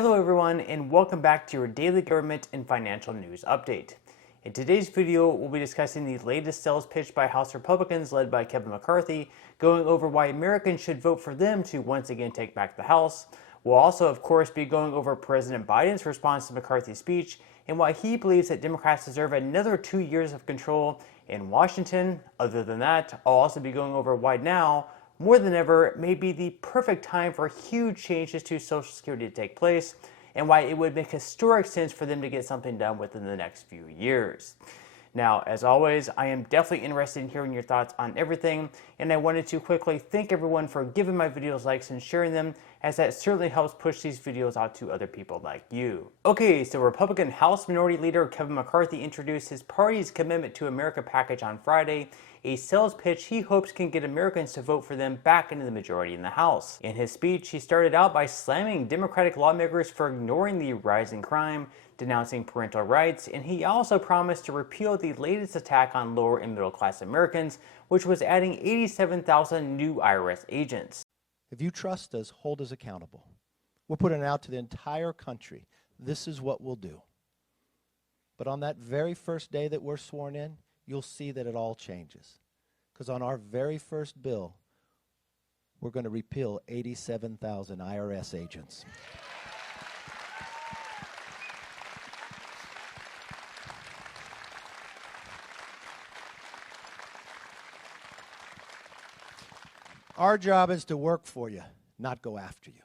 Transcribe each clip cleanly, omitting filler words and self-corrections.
Hello everyone, and welcome back to your daily government and financial news update. In today's video, we'll be discussing the latest sales pitch by House Republicans led by Kevin McCarthy, going over why Americans should vote for them to once again take back the House. We'll also, of course, be going over President Biden's response to McCarthy's speech and why he believes that Democrats deserve another 2 years of control in Washington. Other than that, I'll also be going over why now, more than ever, may be the perfect time for huge changes to Social Security to take place, and why it would make historic sense for them to get something done within the next few years. Now, as always, I am definitely interested in hearing your thoughts on everything, and I wanted to quickly thank everyone for giving my videos likes and sharing them, as that certainly helps push these videos out to other people like you. Okay, so Republican House Minority Leader Kevin McCarthy introduced his party's Commitment to America package on Friday, a sales pitch he hopes can get Americans to vote for them back into the majority in the House. In his speech, he started out by slamming Democratic lawmakers for ignoring the rising crime, denouncing parental rights, and he also promised to repeal the latest attack on lower and middle class Americans, which was adding 87,000 new IRS agents. If you trust us, hold us accountable. We're putting it out to the entire country. This is what we'll do. But on that very first day that we're sworn in, you'll see that it all changes. Because on our very first bill, we're going to repeal 87,000 IRS agents. Our job is to work for you, not go after you.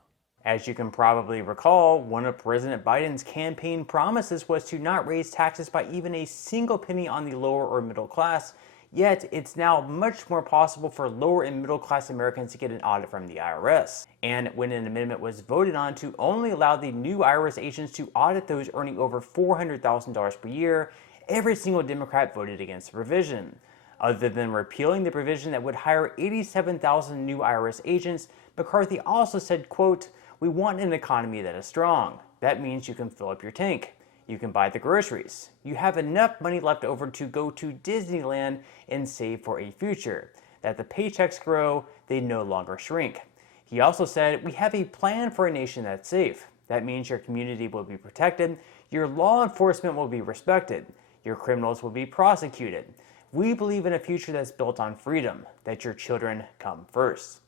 As you can probably recall, one of President Biden's campaign promises was to not raise taxes by even a single penny on the lower or middle class, yet it's now much more possible for lower and middle class Americans to get an audit from the IRS. And when an amendment was voted on to only allow the new IRS agents to audit those earning over $400,000 per year, every single Democrat voted against the provision. Other than repealing the provision that would hire 87,000 new IRS agents, McCarthy also said, quote, "We want an economy that is strong. That means you can fill up your tank. You can buy the groceries. You have enough money left over to go to Disneyland and save for a future. That the paychecks grow, they no longer shrink." He also said, "We have a plan for a nation that's safe. That means your community will be protected, your law enforcement will be respected, your criminals will be prosecuted. We believe in a future that's built on freedom, that your children come first."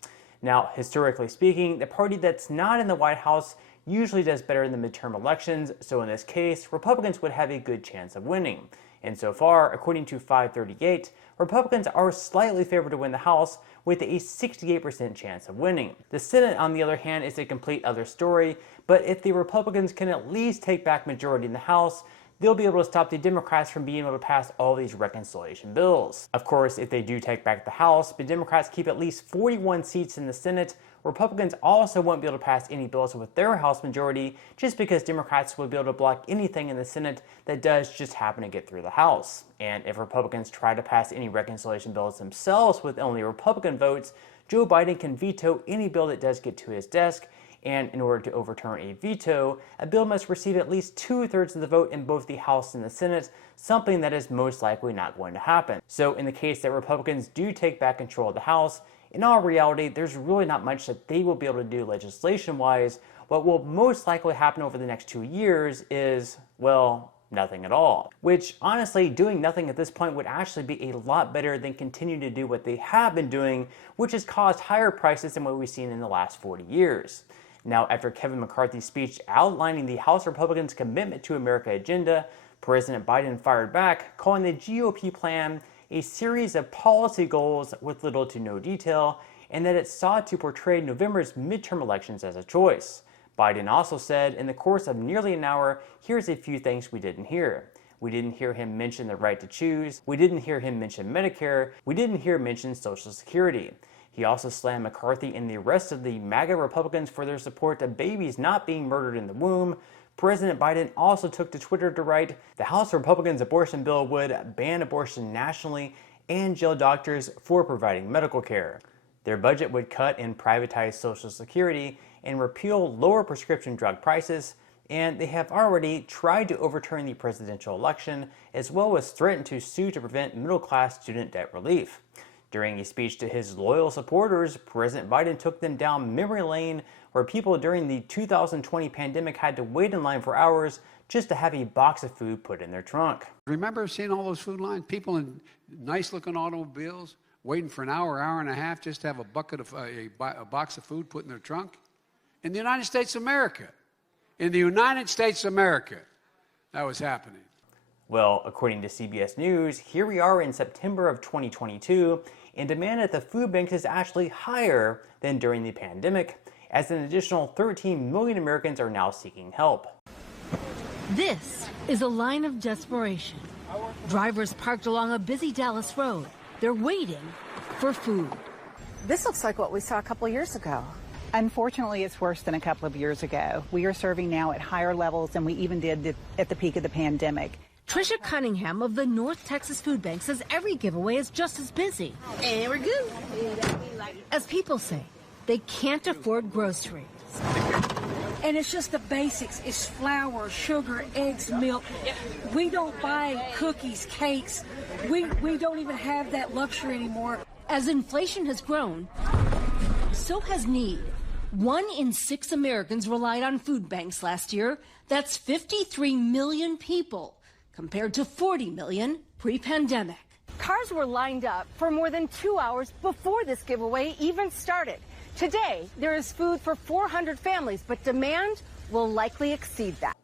Now, historically speaking, the party that's not in the White House usually does better in the midterm elections, so in this case, Republicans would have a good chance of winning. And so far, according to 538, Republicans are slightly favored to win the House with a 68% chance of winning. The Senate, on the other hand, is a complete other story, but if the Republicans can at least take back majority in the House, they'll be able to stop the Democrats from being able to pass all these reconciliation bills. Of course, if they do take back the House, but Democrats keep at least 41 seats in the Senate, Republicans also won't be able to pass any bills with their House majority, just because Democrats will be able to block anything in the Senate that does just happen to get through the House. And if Republicans try to pass any reconciliation bills themselves with only Republican votes, Joe Biden can veto any bill that does get to his desk. And in order to overturn a veto, a bill must receive at least 2/3 of the vote in both the House and the Senate, something that is most likely not going to happen. So in the case that Republicans do take back control of the House, in all reality, there's really not much that they will be able to do legislation-wise. What will most likely happen over the next 2 years is, well, nothing at all. Which, honestly, doing nothing at this point would actually be a lot better than continuing to do what they have been doing, which has caused higher prices than what we've seen in the last 40 years. Now, after Kevin McCarthy's speech outlining the House Republicans' Commitment to America agenda, President Biden fired back, calling the GOP plan a series of policy goals with little to no detail, and that it sought to portray November's midterm elections as a choice. Biden also said, in the course of nearly an hour, here's a few things we didn't hear. We didn't hear him mention the right to choose. We didn't hear him mention Medicare. We didn't hear him mention Social Security. He also slammed McCarthy and the rest of the MAGA Republicans for their support of babies not being murdered in the womb. President Biden also took to Twitter to write, "The House Republicans' abortion bill would ban abortion nationally and jail doctors for providing medical care. Their budget would cut and privatize Social Security and repeal lower prescription drug prices, and they have already tried to overturn the presidential election, as well as threatened to sue to prevent middle-class student debt relief." During a speech to his loyal supporters, President Biden took them down memory lane where people during the 2020 pandemic had to wait in line for hours just to have a box of food put in their trunk. Remember seeing all those food lines? People in nice-looking automobiles waiting for an hour, hour and a half just to have a box of food put in their trunk? In the United States of America. In the United States of America, that was happening. Well, according to CBS News, here we are in September of 2022, and demand at the food banks is actually higher than during the pandemic, as an additional 13 million Americans are now seeking help. This is a line of desperation. Drivers parked along a busy Dallas road. They're waiting for food. This looks like what we saw a couple years ago. Unfortunately, it's worse than a couple of years ago. We are serving now at higher levels than we even did at the peak of the pandemic. Trisha Cunningham of the North Texas Food Bank says every giveaway is just as busy. And we're good. As people say, they can't afford groceries. And it's just the basics. It's flour, sugar, eggs, milk. We don't buy cookies, cakes. We don't even have that luxury anymore. As inflation has grown, so has need. 1 in 6 Americans relied on food banks last year. That's 53 million people, compared to 40 million pre-pandemic. Cars were lined up for more than 2 hours before this giveaway even started. Today, there is food for 400 families, but demand will likely exceed that.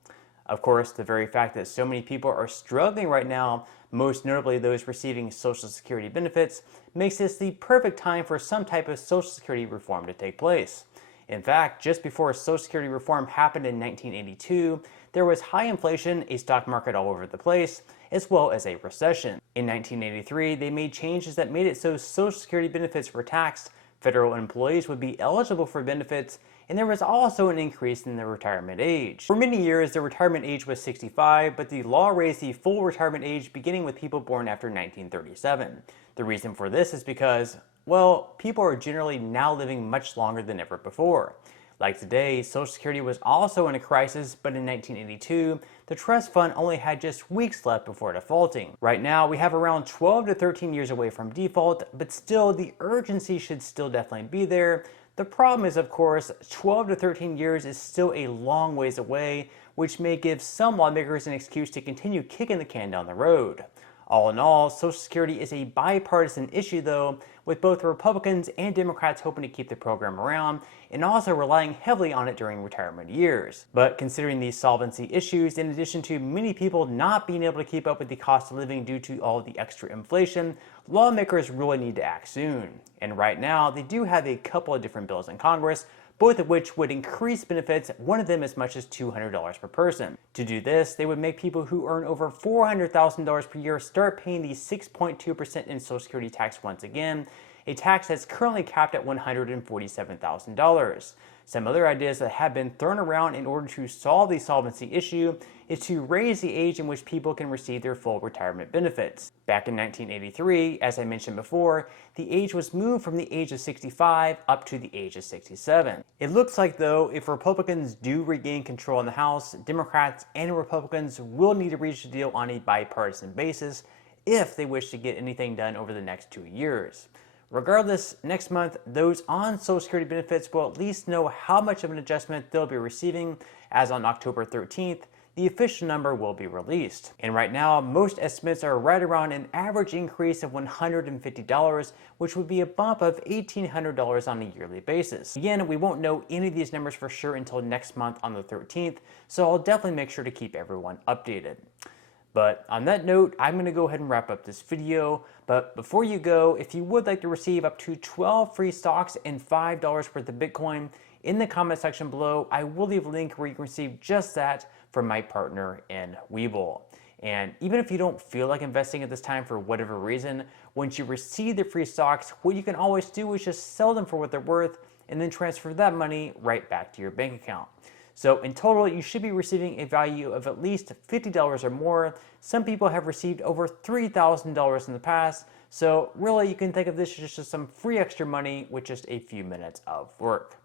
Of course, the very fact that so many people are struggling right now, most notably those receiving Social Security benefits, makes this the perfect time for some type of Social Security reform to take place. In fact, just before Social Security reform happened in 1982, there was high inflation, a stock market all over the place, as well as a recession. In 1983, they made changes that made it so Social Security benefits were taxed, federal employees would be eligible for benefits, and there was also an increase in the retirement age. For many years, the retirement age was 65, but the law raised the full retirement age beginning with people born after 1937. The reason for this is because, well, people are generally now living much longer than ever before. Like today, Social Security was also in a crisis, but in 1982, the trust fund only had just weeks left before defaulting. Right now, we have around 12 to 13 years away from default, but still, the urgency should still definitely be there. The problem is, of course, 12 to 13 years is still a long ways away, which may give some lawmakers an excuse to continue kicking the can down the road. All in all, Social Security is a bipartisan issue though, with both Republicans and Democrats hoping to keep the program around and also relying heavily on it during retirement years. But considering these solvency issues, in addition to many people not being able to keep up with the cost of living due to all the extra inflation, lawmakers really need to act soon. And right now, they do have a couple of different bills in Congress, both of which would increase benefits, one of them as much as $200 per person. To do this, they would make people who earn over $400,000 per year start paying the 6.2% in Social Security tax once again, a tax that's currently capped at $147,000. Some other ideas that have been thrown around in order to solve the solvency issue is to raise the age in which people can receive their full retirement benefits. Back in 1983, as I mentioned before, the age was moved from the age of 65 up to the age of 67. It looks like, though, if Republicans do regain control in the House, Democrats and Republicans will need to reach a deal on a bipartisan basis if they wish to get anything done over the next 2 years. Regardless, next month, those on Social Security benefits will at least know how much of an adjustment they'll be receiving, as on October 13th, the official number will be released. And right now, most estimates are right around an average increase of $150, which would be a bump of $1,800 on a yearly basis. Again, we won't know any of these numbers for sure until next month on the 13th, so I'll definitely make sure to keep everyone updated. But on that note, I'm going to go ahead and wrap up this video. But before you go, if you would like to receive up to 12 free stocks and $5 worth of Bitcoin, in the comment section below, I will leave a link where you can receive just that from my partner in Webull. And even if you don't feel like investing at this time for whatever reason, once you receive the free stocks, what you can always do is just sell them for what they're worth and then transfer that money right back to your bank account. So in total, you should be receiving a value of at least $50 or more. Some people have received over $3,000 in the past. So really, you can think of this as just some free extra money with just a few minutes of work.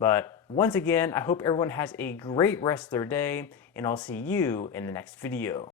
But once again, I hope everyone has a great rest of their day, and I'll see you in the next video.